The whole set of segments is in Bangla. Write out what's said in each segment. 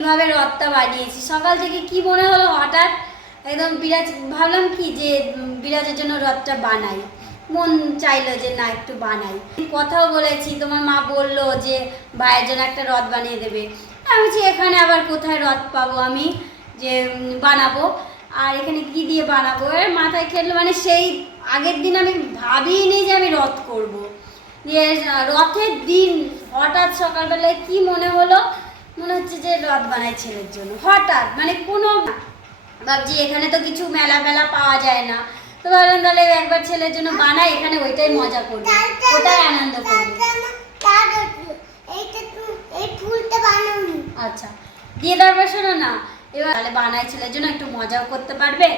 কিভাবে রথটা বানিয়েছি সকাল থেকে কি মনে হলো হঠাৎ একদম বিরাজ ভাবলাম কি যে বিরাজের জন্য রথটা বানাই, মন চাইলো যে না একটু বানাই। কথাও বলেছি, তোমার মা বললো যে ভাইয়ের জন্য একটা রথ বানিয়ে দেবে। আমি বলছি এখানে আবার কোথায় রথ পাবো আমি যে বানাবো, আর এখানে কি দিয়ে বানাবো, এর মাথায় খেললো। মানে সেই আগের দিন আমি ভাবিনি যে আমি রথ করব। যে রথের দিন হঠাৎ সকালবেলায় কি মনে হলো, মনে হচ্ছে যে রথ বানাই ছেলের জন্য। হঠাৎ মানে কোনো ভাবছি এখানে তো কিছু মেলা মেলা পাওয়া যায় না, তো ভাবলাম তাহলে একবার ছেলের জন্য বানাই, এখানে ওইটাই মজা করবে, ওটাই আনন্দ করবে। আচ্ছা দিয়ে তারপর শোনো না, এবার তাহলে বানাই ছেলের জন্য, একটু মজাও করতে পারবে,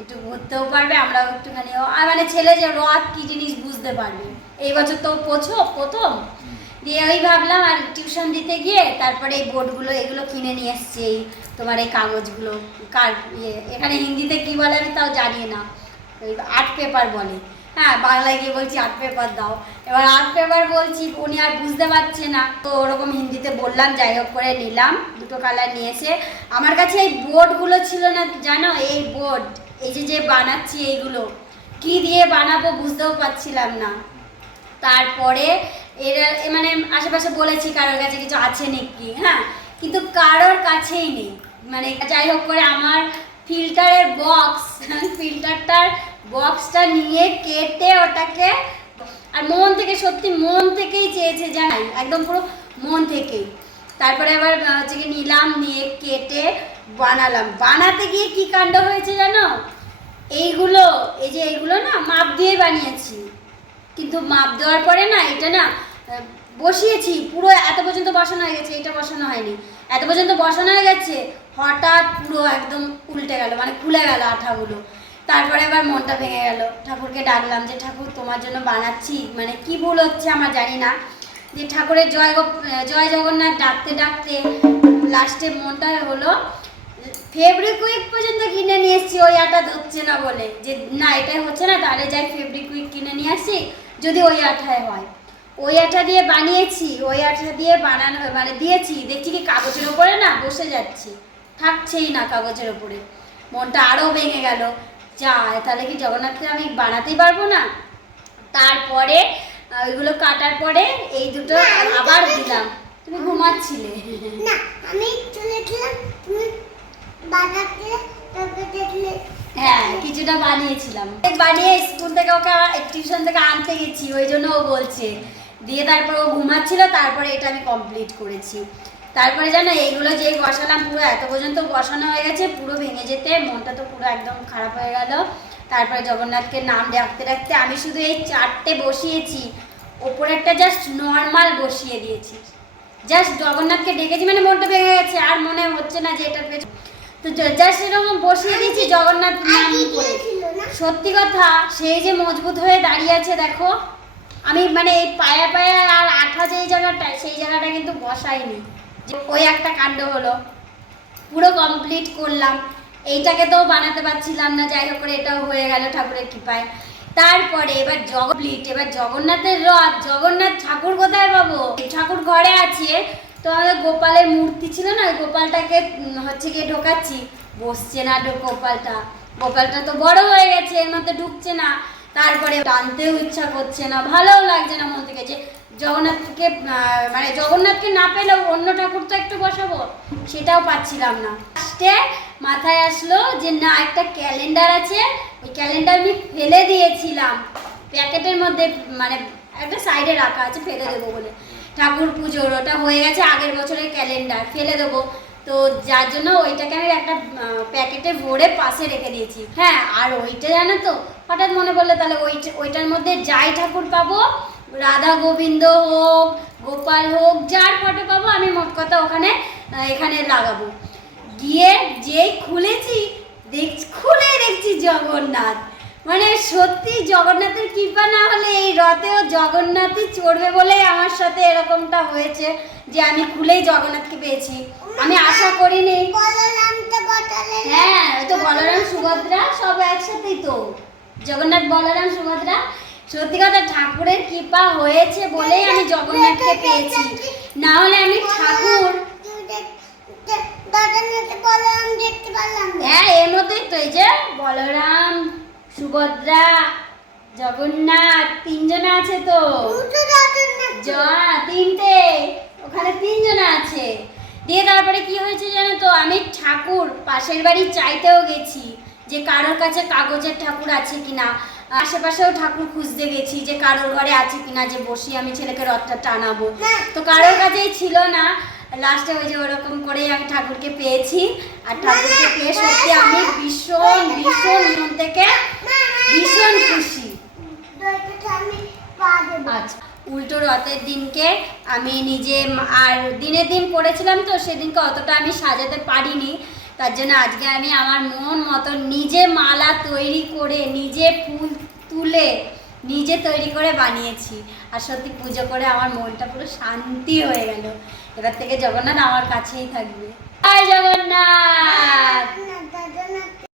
একটু ঘুরতেও পারবে, আমরাও একটুখানি আর মানে ছেলে যে রথ কি জিনিস বুঝতে পারবে। এই বছর তো প্রথম দিয়ে ওই ভাবলাম। আর টিউশন দিতে গিয়ে তারপরে এই বোর্ডগুলো এগুলো কিনে নিয়ে এসছি, এই তোমার এই কাগজগুলো এখানে হিন্দিতে কি বলে আমি তাও জানি না, ওই আর্ট পেপার বলে। হ্যাঁ বাংলায় গিয়ে বলছি আর্ট পেপার দাও, এবার আর্ট পেপার বলছি উনি আর বুঝতে পারছে না, তো ওরকম হিন্দিতে বললাম, যাই হোক করে নিলাম। দুটো কালার নিয়েছে। আমার কাছে এই বোর্ডগুলো ছিল না জানো, এই বোর্ড এই যে বানাচ্ছি এইগুলো কি দিয়ে বানাবো বুঝতেও পারছিলাম না। তারপরে এরা মানে আশেপাশে বলেছি কারোর কাছে কিছু আছে নাকি, হ্যাঁ কিন্তু কারোর কাছেই নেই। মানে যাই হোক করে আমার ফিল্টারের ফিল্টারটার বক্সটা নিয়ে কেটে ওটাকে, আর মন থেকে সত্যি মন থেকেই চেয়েছে জানাই, একদম পুরো মন থেকেই। তারপরে আবার হচ্ছে কি নিলাম, নিয়ে কেটে বানালাম। বানাতে গিয়ে কি কাণ্ড হয়েছে জানো, এইগুলো এই যে এইগুলো না মাপ দিয়ে বানিয়েছি, কিন্তু মাপ দেওয়ার পরে না এটা না বসিয়েছি পুরো এত পর্যন্ত বসানো হয়ে গেছে, এটা বসানো হয়নি, এত পর্যন্ত বসানো হয়ে গেছে, হঠাৎ পুরো একদম উল্টে গেল, মানে খুলে গেল আঠাগুলো। তারপরে আবার মনটা ভেঙে গেল, ঠাকুরকে ডাকলাম যে ঠাকুর তোমার জন্য বানাচ্ছি, মানে কি ভুল হচ্ছে আমার জানি না, যে ঠাকুরের জয় জগন্নাথ ডাকতে ডাকতে লাস্টে মনটা হলো ফেব্রিকুইক পর্যন্ত কিনে নিয়ে এসেছি, ওই আটা ধরছে না বলে, যে না এটাই হচ্ছে না তাহলে যাই ফেব্রিকুইক কিনে নিয়ে আসি যদি ওই আঠায় হয়। ওই আঠা দিয়ে বানিয়েছি, ওই আঠা দিয়ে বানানো মানে দিয়েছি, দেখছি কি কাগজের ওপরে না বসে যাচ্ছে, থাকছেই না কাগজের ওপরে। মনটা আরও ভেঙে গেল, যা তাহলে কি জগন্নাথকে আমি বানাতেই পারবো না। তারপরে ওইগুলো কাটার পরে এই দুটো আবার দিলাম। তুমি ঘুমাচ্ছিলে না, আমি চলেছিলাম, তুমি বানাতে তারপরে দেখলে। হ্যাঁ কিছুটা বানিয়েছিলাম, বানিয়ে স্কুল থেকে ওকে টিউশন থেকে আনতে গেছি, ওই জন্য ও বলছে। দিয়ে তারপর ও ঘুমাচ্ছিল, তারপরে এটা আমি কমপ্লিট করেছি। তারপরে জানো এইগুলো যেই বসালাম পুরো এত পর্যন্ত বসানো হয়ে গেছে, পুরো ভেঙে যেতে মনটা তো পুরো একদম খারাপ হয়ে গেল। তারপরে জগন্নাথকে নাম ডাকতে ডাকতে আমি শুধু এই 4টে বসিয়েছি, ওপরেরটা জাস্ট নর্মাল বসিয়ে দিয়েছি, জাস্ট জগন্নাথকে ডেকেছি, মানে মনটা ভেঙে গেছে আর মনে হচ্ছে না যে এটার পেছনে, তো জাস্ট এরকম বসিয়ে দিয়েছি জগন্নাথ নাম করে। সত্যি কথা সেই যে মজবুত হয়ে দাঁড়িয়ে আছে দেখো, আমি মানে এই পায়া পায়া আর আঠা যেই জায়গাটায় সেই জায়গাটা কিন্তু বসাইনি, যে ওই একটা কাণ্ড হলো। পুরো কমপ্লিট করলাম, এইটাকে তো বানাতে পারছিলাম না, যাই হোক করে এটাও হয়ে গেল ঠাকুরের কৃপায়। তারপরে এবার এবার জগন্নাথের রথ, জগন্নাথ ঠাকুর কোথায় পাবো, ঠাকুর ঘরে আছে, তো আমাদের গোপালের মূর্তি ছিল না, ওই গোপালটাকে হচ্ছে গিয়ে ঢোকাচ্ছি, বসছে না গোপালটা তো বড় হয়ে গেছে, এর মধ্যে ঢুকছে না। তারপরে টানতেও ইচ্ছা করছে না, ভালোও লাগছে না মন থেকে, যে জগন্নাথকে মানে জগন্নাথকে না পেলেও অন্য ঠাকুর তো একটু বসাবো, সেটাও পাচ্ছিলাম না। লাস্টে মাথায় আসলো যে না একটা ক্যালেন্ডার আছে, ওই ক্যালেন্ডার আমি ফেলে দিয়েছিলাম প্যাকেটের মধ্যে, মানে একটা সাইডে রাখা আছে, ফেলে দেবো বলে, ঠাকুর পুজোর ওটা হয়ে গেছে আগের বছরের ক্যালেন্ডার, ফেলে দেবো, তো যার জন্য ওইটাকে আমি একটা প্যাকেটে ভরে পাশে রেখে দিয়েছি। হ্যাঁ আর ওইটা জানো তো হঠাৎ মনে পড়লো, তাহলে ওইটার মধ্যে যাই ঠাকুর পাবো, রাধা গোবিন্দ হোক গোপাল হোক যার ফটো পাবো আমি মোট কথা এখানে লাগাবো। গিয়ে যেই খুলেছি দেখছি জগন্নাথ, মানে সত্যি জগন্নাথের কৃপা না হলে এই রথেও জগন্নাথই চড়বে বলেই আমার সাথে এরকমটা হয়েছে, যে আমি খুলেই জগন্নাথকে পেয়েছি, আমি আশা করিনি। হ্যাঁ ওই তো বলরাম সুভদ্রা সব একসাথেই তো, জগন্নাথ বলরাম সুভদ্রা। সত্যি কথা ঠাকুরের কৃপা হয়েছে বলেই আমি জগন্নাথকে পেয়েছি, না হলে আমি ঠাকুর বাগানেতে বলরাম দেখতে পারলাম না। হ্যাঁ এর মধ্যেই তো এই যে বলরাম, সুভদ্রা, জগন্নাথ তিনজনে আছে তো। দুটো দাঁতের না তিনটে, ওখানে তিনজনে আছে। দিয়ে তারপরে কি হয়েছে জানো তো, আমি ঠাকুর পাশের বাড়ি চাইতেও গেছি যে কারোর কাছে কাগজের ঠাকুর আছে কিনা, আশেপাশেও ঠাকুর খুঁজতে গেছি যে কারোর ঘরে আছে কিনা যে বসি আমি ছেলেকে রথটা টানাবো, তো কারোর কাছেই ছিল না। লাস্টে ওই যে ওরকম করেই আমি ঠাকুরকে পেয়েছি। আর ঠাকুরকে পেয়ে সত্যি আমি ভীষণ ভীষণ মন থেকে ভীষণ খুশি। দুটো আমি পা দেবো। আচ্ছা, উল্টো রথের দিনকে আমি নিজে আর দিনের দিন করেছিলাম তো সেদিনকে অতটা আমি সাজাতে পারিনি, তার জন্য আজকে আমি আমার মন মতো নিজে মালা তৈরি করে নিজে ফুল তুলে নিজে তৈরি করে বানিয়েছি। আর সত্যি পুজো করে আমার মনটা পুরো শান্তি হয়ে গেল। এবার থেকে জগন্নাথ আমার কাছেই থাকবে। জয়